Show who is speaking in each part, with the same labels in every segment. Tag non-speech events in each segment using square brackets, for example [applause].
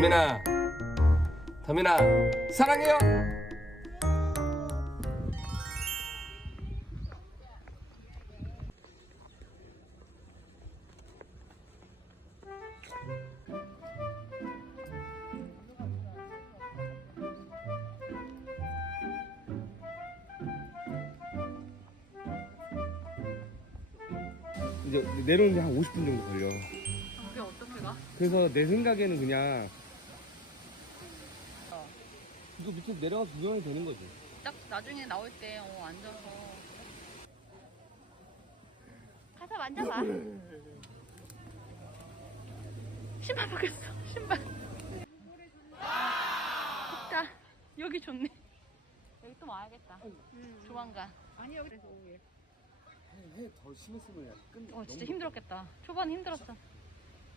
Speaker 1: 다민아 다민아 사랑해요 이제 내려오는데 한 50분 정도 걸려
Speaker 2: 그게 어떻게 가?
Speaker 1: 그래서 내 생각에는 그냥 이거 밑에 내려가서 구경이 되는 거지.
Speaker 2: 딱 나중에 나올 때 어, 앉아서. 가서 만져봐. [laughs] 신발 벗겼어 신발. 좋다 여기 좋네. 여기 또 와야겠다. 조만간. 아니 여기 그래서 오후에
Speaker 1: 해더 심했으면 야 끝.
Speaker 2: 어 진짜 힘들었겠다. 초반 힘들었어.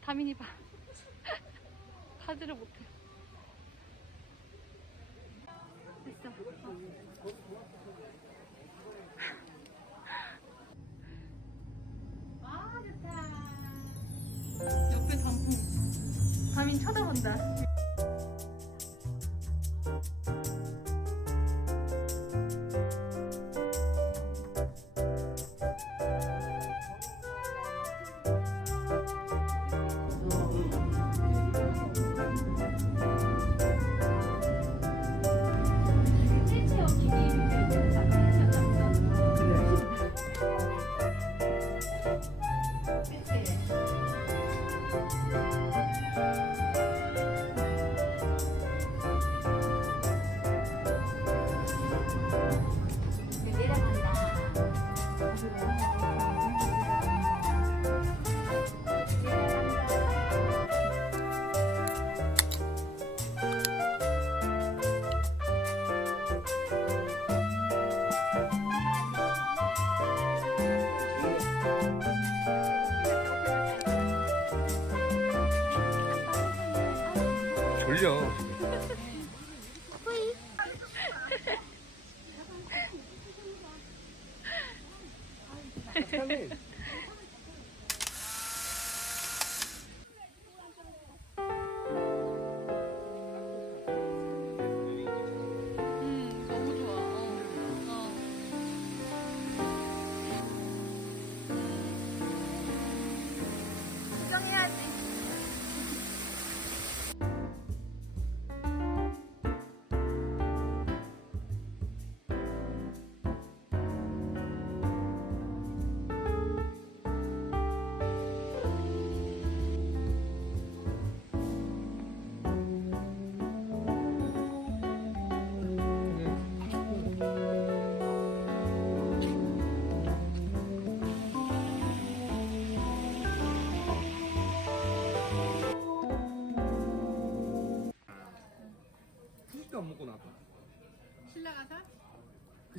Speaker 2: 다민이 봐. [laughs] 가지를 못해 됐어. [laughs] 아 좋다. 옆에 단풍. 다민 쳐다본다
Speaker 1: 졸려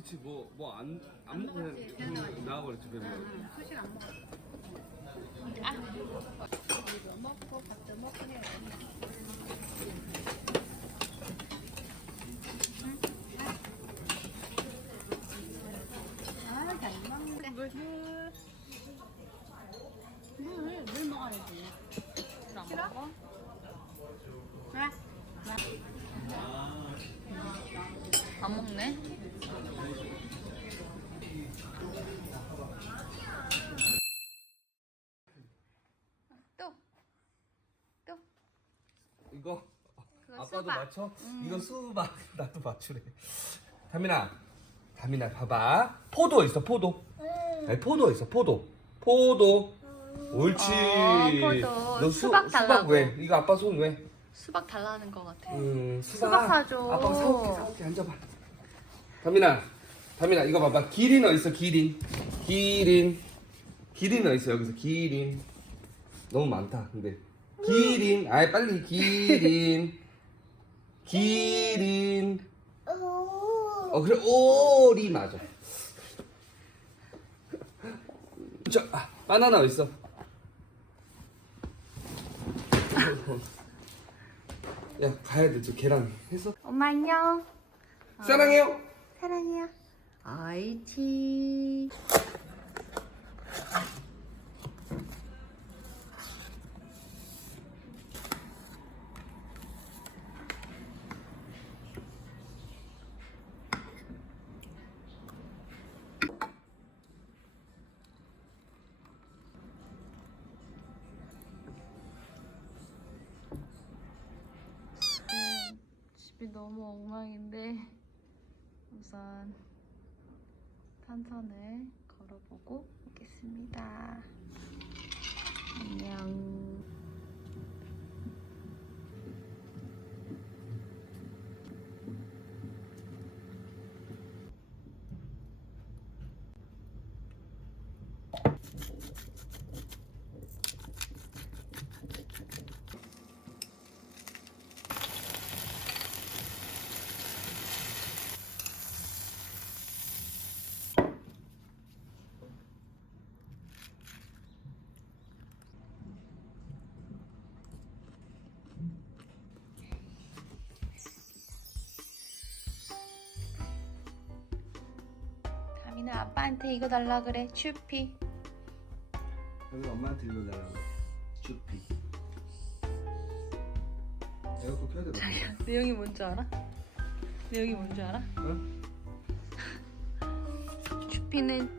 Speaker 1: 그치 뭐 뭐 안 안 먹고
Speaker 3: 먹었지.
Speaker 1: 그냥
Speaker 3: 수실 안 먹어. 이거 먹고 밥도 먹고 해야 아, 잘 먹네. 물, 물. 물, 물 먹어야지.
Speaker 2: 안
Speaker 3: 싫어?
Speaker 2: 먹어?
Speaker 3: 자,
Speaker 2: 안 먹네 또 또.
Speaker 1: 이거?
Speaker 2: 그거
Speaker 1: 아빠도
Speaker 2: 수박.
Speaker 1: 맞춰? 이거 수박. [laughs] 나도 맞추래. 다민아 다민아 봐봐. 포도 있어 포도. 아니, 포도 있어 포도. 포도. 옳지.
Speaker 2: 어, 포도.
Speaker 1: 너
Speaker 2: 수박
Speaker 1: 수박
Speaker 2: 달라고.
Speaker 1: 왜? 이거 아빠 손 왜?
Speaker 2: 수박 달라는 것 같아.
Speaker 1: 음, 수박,
Speaker 2: 수박 사줘.
Speaker 1: 아빠가 사올게 사올게. 앉아봐. 다민아 다민아 이거 봐봐. 기린 어디 있어 기린? 기린. 기린 어디 있어 여기서? 기린. 너무 많다 근데 기린. 아이 빨리 기린. [laughs] 기린. 어 그래. 오리 맞아. 저 아, 바나나 어디 있어? [laughs] 야 가야 돼저 계란 해서.
Speaker 2: 엄마 안녕.
Speaker 1: 사랑해요.
Speaker 2: 사랑해요. 아이치 집이 너무 엉망인데 우선 탄산을 걸어보고 오겠습니다. 안녕. 다민아 아빠한테 이거 달라 그래. 츄피.
Speaker 1: 여기 엄마한테 일러달라고 주피 에어컨 켜야 되나?
Speaker 2: 내용이 뭔지 알아? 내용이 뭔지 알아?
Speaker 1: 어?
Speaker 2: 츄피는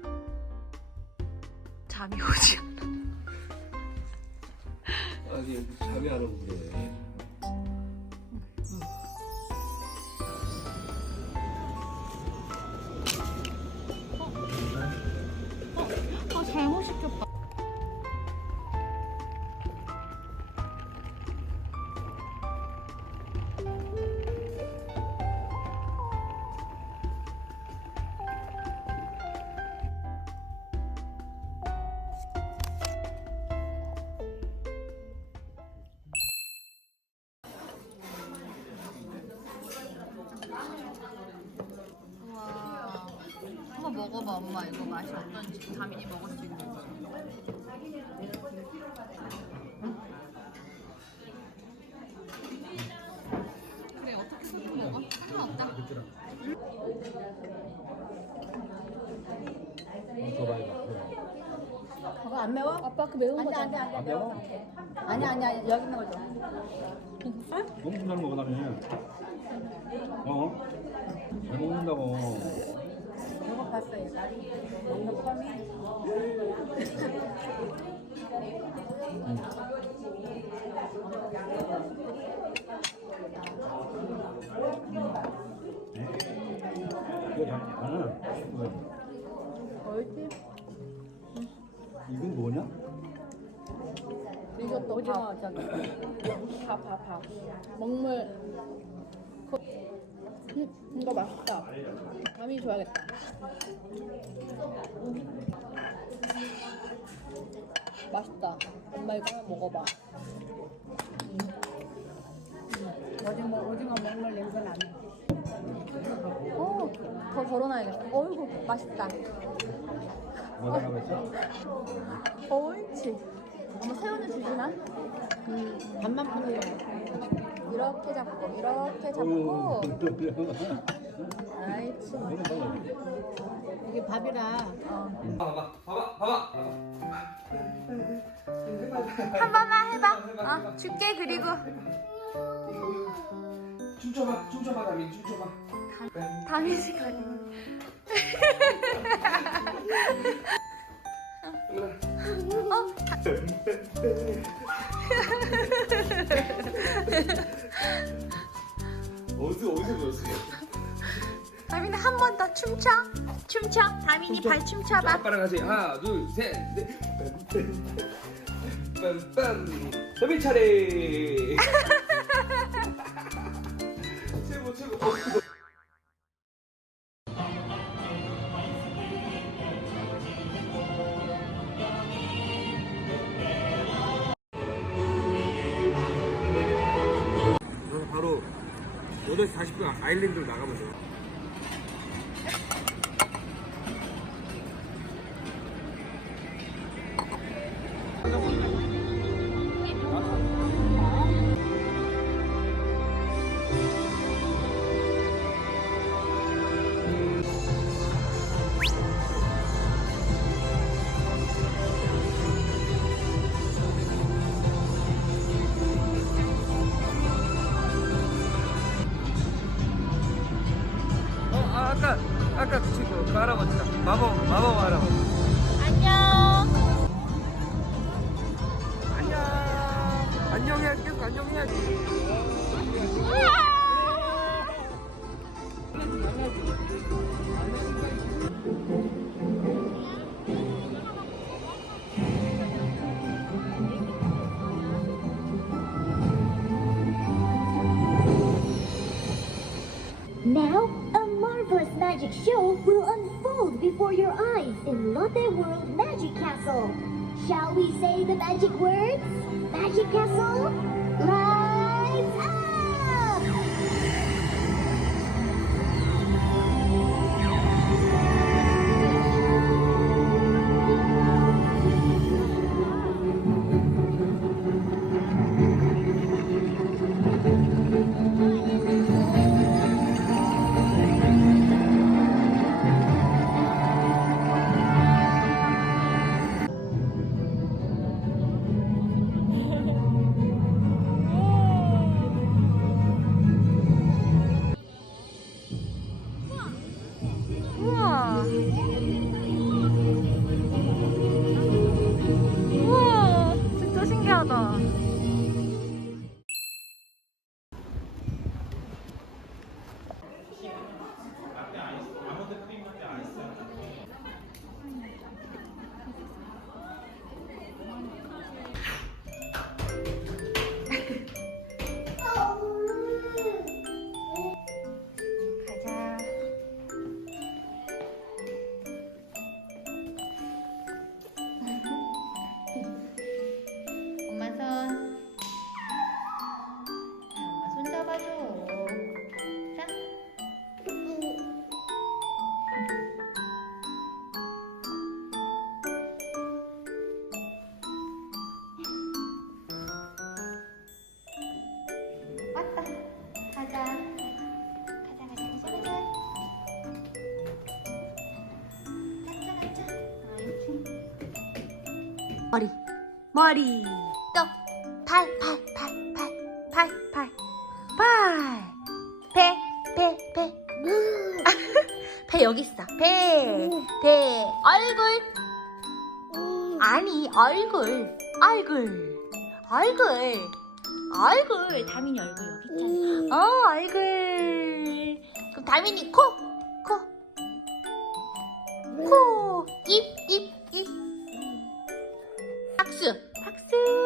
Speaker 2: 잠이 오지 않아.
Speaker 1: 아니 잠이 안 오고 그래
Speaker 2: 먹어봐 엄마 이거 맛이 어떤지 다민이 먹을 수 있는지 그래 어떻게 섞어 먹어? 상관없다
Speaker 3: 그거 안 매워? 아빠 그 매운 거 안돼 안돼 안돼
Speaker 4: 매워?
Speaker 3: 아니 아니 아니 여기 있는 거 줘.
Speaker 4: 엄청 잘 먹어 나는 어? 잘 먹는다고
Speaker 3: 껌이.
Speaker 4: 이거 다 나는
Speaker 3: 옳지.
Speaker 4: 이건 뭐냐?
Speaker 3: 이것도 오징어 저기. 밥 밥 밥. 먹물. 거- 음, 이거 맛있다. 감이 좋아하겠다. 맛있다. 엄마 이거 한번 먹어봐. 음. 오징어 오징어 먹물 냄새 나네. 어, 더 걸어놔야겠다. 어이구, 맛있다.
Speaker 4: 뭐라고 했어?
Speaker 3: 옳지. 엄마 새우는 주지만 음, 반만 푸는 거야. 이렇게 잡고 이렇게 잡고. 아이치. 이게 밥이라. 어.
Speaker 1: 봐봐 봐봐 봐봐
Speaker 2: 한 번만 해봐. 어 줄게 그리고.
Speaker 1: 춤춰봐 춤춰봐 다민 춤춰봐.
Speaker 2: 다민이. 가리
Speaker 1: 어 [laughs] 디서 어디서 배웠어요?
Speaker 2: 다민이 한번 더 춤춰? 춤춰? 다민이 발 춤춰봐.
Speaker 1: 아빠랑 같이 하나 둘셋넷. 빰빰. 다민 차례 [laughs] 아일랜드로 나가면
Speaker 5: magic show will unfold before your eyes in Lotte World Magic Castle. Shall we say the magic words? Magic Castle, rise up!
Speaker 2: 머리. 머리. 또 팔 팔 팔 팔 팔팔배배배 배. [laughs] 배 여기 있어. 배배. 얼굴. 아니 얼굴. 얼굴. 얼굴. 얼굴. 다민이 얼굴 여기 있잖아. 어 얼굴. 그럼 다민이 코 코. 코, 입, 입, 입, You.